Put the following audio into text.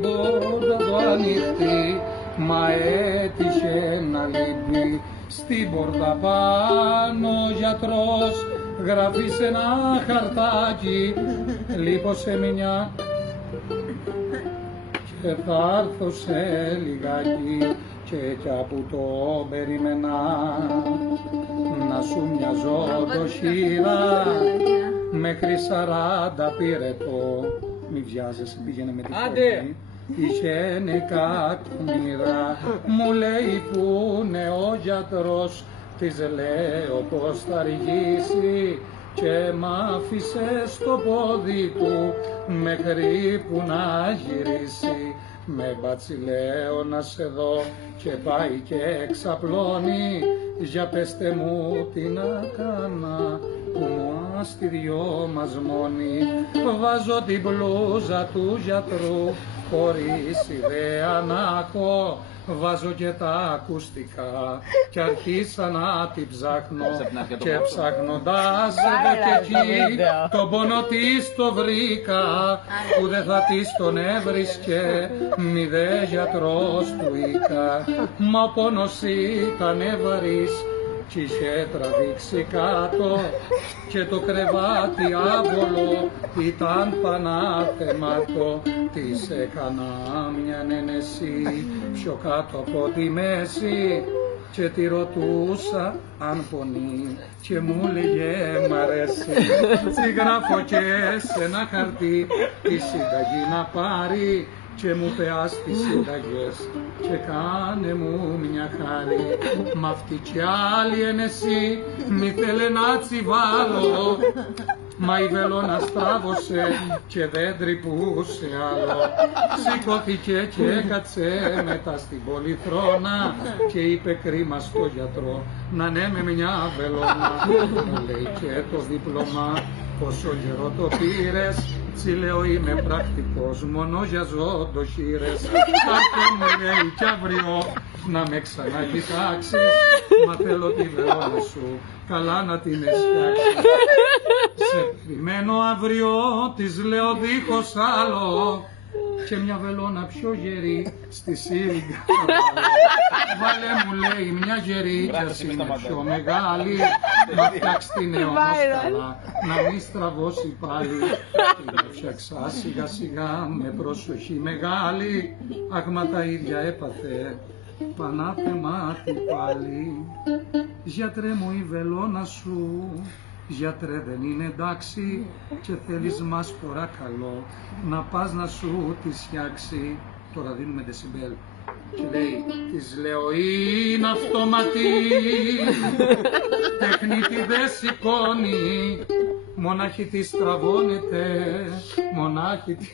την πόρτα του ανοιχτή, μα έτυχε να λείπει στην πόρτα πάνω ο γιατρός. Γράφει σε ένα χαρτάκι, λείπω σε μια και θα έρθω σε λιγάκι. Και κι από το περίμενα να σου μοιάζω το χείρα, μέχρι 40 πήρε το, μη βιάζεσαι, πήγαινε με τη φωνή. Είχε κακομοίρα, μου λέει που είναι ο γιατρός, της λέω πως θα αργήσει και μ' άφησε στο πόδι του μέχρι που να γυρίσει. Με μπατσιλέω να σε δω και πάει και εξαπλώνει, για πέστε μου τι να κάνα που μου αστιδιό μας μόνοι. Βάζω την μπλούζα του γιατρού χωρίς ιδέα να έχω, βάζω και τα ακουστικά και αρχίσα να την ψάχνω και ψάχνοντας εδώ και εκεί τον πόνο της το βρήκα, που δεν θα της τον έβρισκε μη δε γιατρός του ήκα. Μα ο πόνος ήταν ευρύς κι είχε τραβήξει κάτω και το κρεβάτι άβολο ήταν πανάθεμάτο. Της έκανα μια ένεση πιο κάτω από τη μέση και τη ρωτούσα αν πονεί και μου λέγε μ' αρέσει. Τη γράφω και σε ένα χαρτί τη συνταγή να πάρει και μου πεάς τις συνταγές και κάνε μου μια χάρη. Μ' αυτή κι άλλη ένεση μη θέλε να τσιβάλω, μα η βελόνα στράβωσε και δεν τρυπούσε άλλο. Σηκώθηκε και έκατσε μετά στην πολυθρόνα και είπε κρίμα στο γιατρό να ναι με μια βελόνα. Μου λέει και το δίπλωμα πόσο καιρό το πήρες, τσι λέω είμαι πρακτικός μόνο για ζωντοχύρες. Άρχε μου λέει κι αύριο να με ξανακοιτάξεις, μα θέλω τη βελόνα σου καλά να την εστιάξεις. Σε περιμένω αύριο, της λέω δίχως άλλο, και μια βελόνα πιο γερή στη σύριγγα. Βάλε μου λέει μια γερή κι ας είναι πιο μεγάλη, μα φτιάξ' την όμως καλά, να μη στραβώσει πάλι. Την έφτιαξα σιγά σιγά με προσοχή μεγάλη, αχ μα τα ίδια έπαθε πανάθεμα τι πάλι. Γιατρέ μου η βελόνα σου, γιατρέ δεν είναι εντάξει και θέλεις μας παρακαλώ να πας να σου τη φτιάξει. Τώρα δίνουμε δεσιμπέλ και λέει, της λέω είναι αυτόματη, τεχνίτη δεν σηκώνει, μονάχη της τραβώνεται, μονάχη της